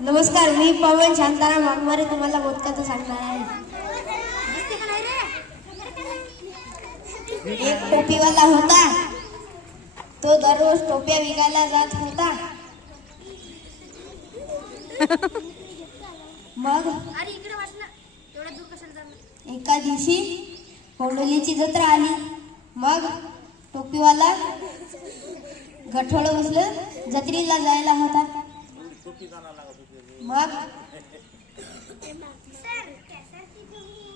नमस्कार मी पवन शांताराम वाघमारे तुम्हाला बोधकाचं सांगणार आहे. एक टोपीवाला होता. तो दररोज टोप्या विकायला जात होता. मग एका दिवशी कोंडोलीची जत्रा आली. मग टोपीवाला गठोळ उचलत जत्रेला जायला होता. मग?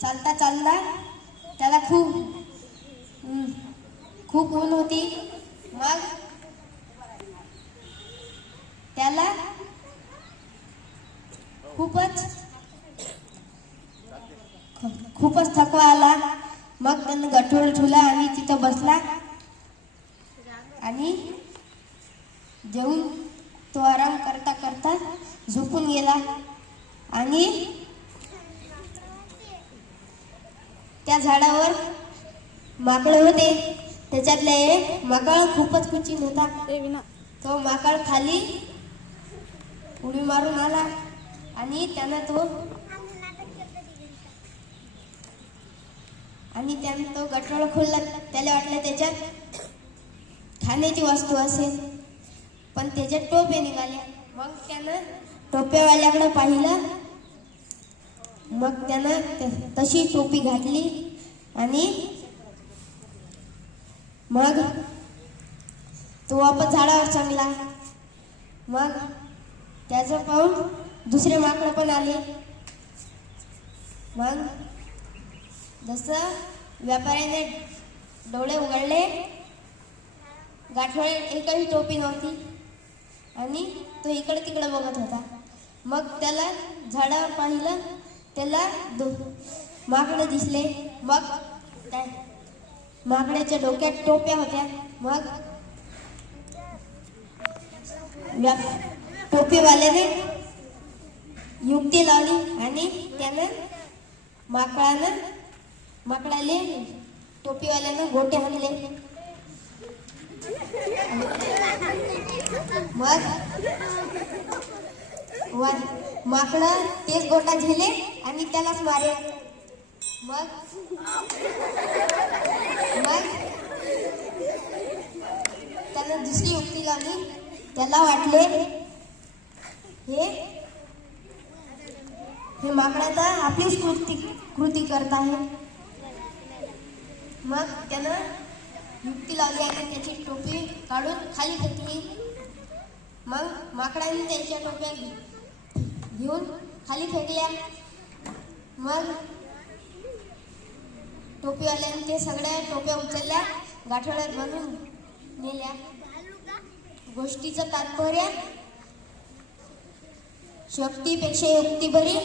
चालता चालता त्याला खूप खूप ऊन होती. मग? त्याला? खूपच? खूपच थकवा आला. मग त्यानं गठोळ ठुला आणि तिथं बसला. आणि जेवून तो आराम करता करता झोपून गेला. आणि त्या झाडावर माकड होते. त्याच्यातले एक माकड खूपच कुचिन होता. तो माकड खाली उडी मारून आला. आणि त्यानं तो आणि त्यानं तो गठोळ खोलला. त्याला वाटलं त्याच्यात खाण्याची वस्तू असेल. पण त्याच्यात टोपे निघाल्या मग त्यानं? टोप्यावाल्याकडे पाहिलं. मग त्यानं तशी टोपी घातली आणि मग तो वापस झाडावर चढला. मग त्याचं पाहून दुसरे माकडं पण आले. मग जसं व्यापाऱ्याने डोळे उघडले गाठोळे एकही टोपी नव्हती. आणि तो इकडे तिकडे बघत होता. मग त्याला झाडावर पाहिलं त्याला दो माकडं दिसले. मग त्या माकड्याच्या डोक्यात टोप्या होत्या. मग व्या- टोपीवाल्याने युक्ती लावली आणि त्यानं माकडानं माकडाले टोपीवाल्यानं गोटे हाणले मग वा- माकडं तेच गोटा झेले आणि त्यालाच मारे मग? मग? त्यानं दुसरी युक्ती लावली. त्याला वाटले हे हे माकडा तर आपलीच कृती कृती करत आहे. मग त्यानं युक्ती लावली आणि त्याची टोपी काढून खाली फेकली मग माकडाने त्यांच्या टोप्या घेऊन खाली फेकल्या. मग टोपीवाल्याने ते सगळ्या टोप्या उचलल्या गाठोड्यात बांधून नेल्या. गोष्टीचं तात्पर्य शक्तीपेक्षा युक्ती बरी